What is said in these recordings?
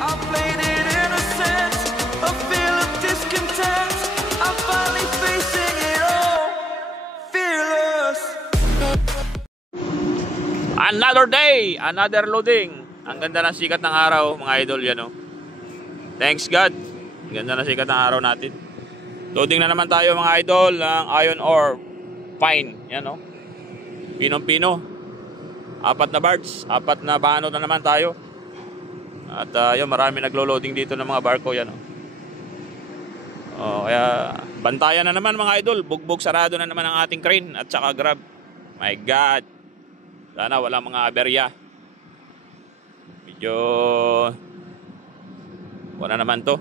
I played it innocent, a feel of discontent. I'm finally facing it all, fearless. Another day, another loading. Ang ganda ng sikat ng araw, mga idol, yan oh. Thanks God. Ang ganda ng sikat ng araw natin. Loading na naman tayo, mga idol, ng iron ore fine, yan oh. Pinong-pino. 4 na barge, 4 na bano na naman tayo. At yun, marami naglo-loading dito ng mga barko, yan oh. Kaya bantayan na naman, mga idol. Bugbog sarado na naman ang ating crane at saka grab. My God. Sana walang mga aberya. Medyo wala naman to.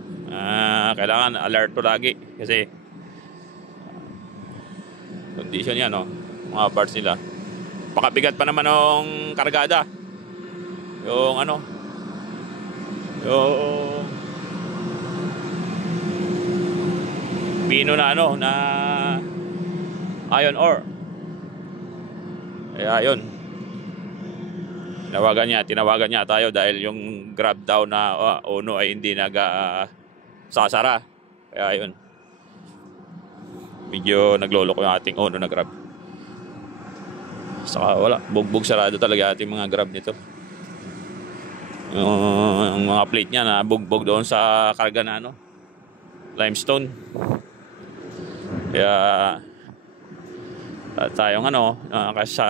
Kailangan alert to lagi kasi condition yan oh. Mga parts nila. Pakabigat pa naman ng kargada. Yung ano, yung pino na ano na iron ore. Kaya yun, tinawagan niya tayo dahil yung grab daw na Ono ay hindi sasara. Kaya yun, medyo nagloloko yung ating Ono na grab. Saka wala, bugbog sarado talaga ating mga grab nito. Yung mga plate niya na bugbog doon sa karga na ano, limestone. Kaya tayong ano, kasi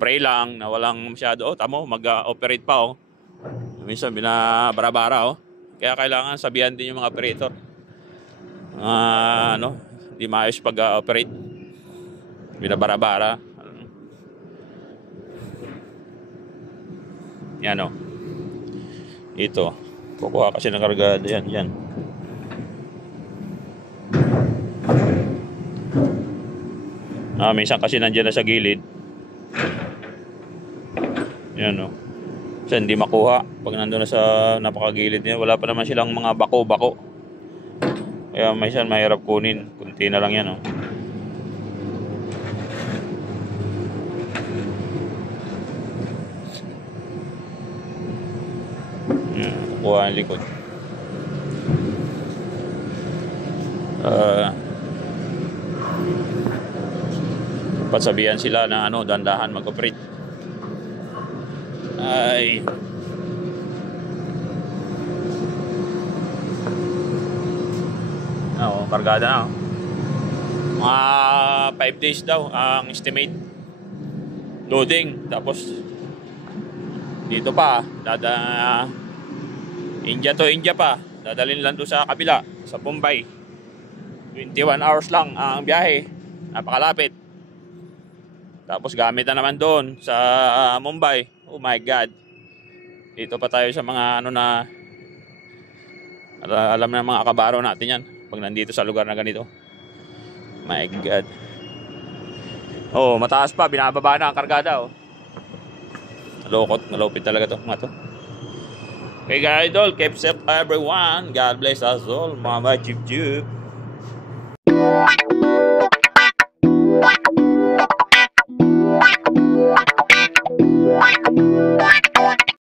pray lang na walang masyado. Tamo, mag-operate pa oh. Minsan binabarabara oh. Kaya kailangan sabihan din yung mga operator. Ano, di maayos pag-operate. Binabarabara. Yan oh. Ito. Kukuha kasi ng kargada yan. Yan. Minsan kasi nandiyan na sa gilid. Yan o. Kasi hindi makuha pag nandun na sa napakagilid niya. Wala pa naman silang mga bako-bako. Kaya minsan mahirap kunin. Kunti na lang yan o. Yan, kukuha ang likod. Sabihan sila na ano, dandahan mag-operate. Ay. Kargada na. Mga 5 days daw ang estimate loading. Tapos dito pa, India to India pa. Dadalhin lang doon sa kabila, sa Mumbai. 21 hours lang ang biyahe. Napakalapit. Tapos gamit na naman doon sa Mumbai. Oh my God. Dito pa tayo sa mga ano na alam na mga kabaro natin yan pag nandito sa lugar na ganito. My God. Oh, mataas pa. Binababa na ang kargada oh. Malupit talaga to mga to. Okay guys, idol, keep safe everyone. God bless us all. Mama Chip Chip.